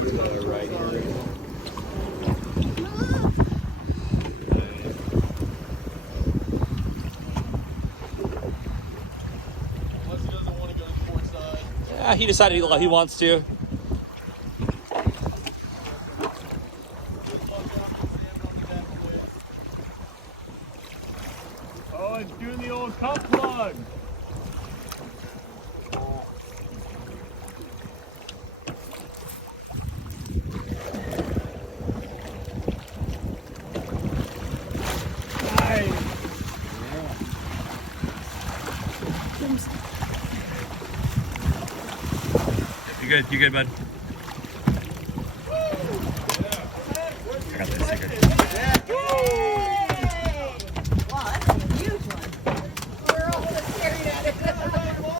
Right here. Unless he doesn't want to go to the port side. Yeah, he decided he wants to. Oh, it's doing the old cup plug. You good, bud?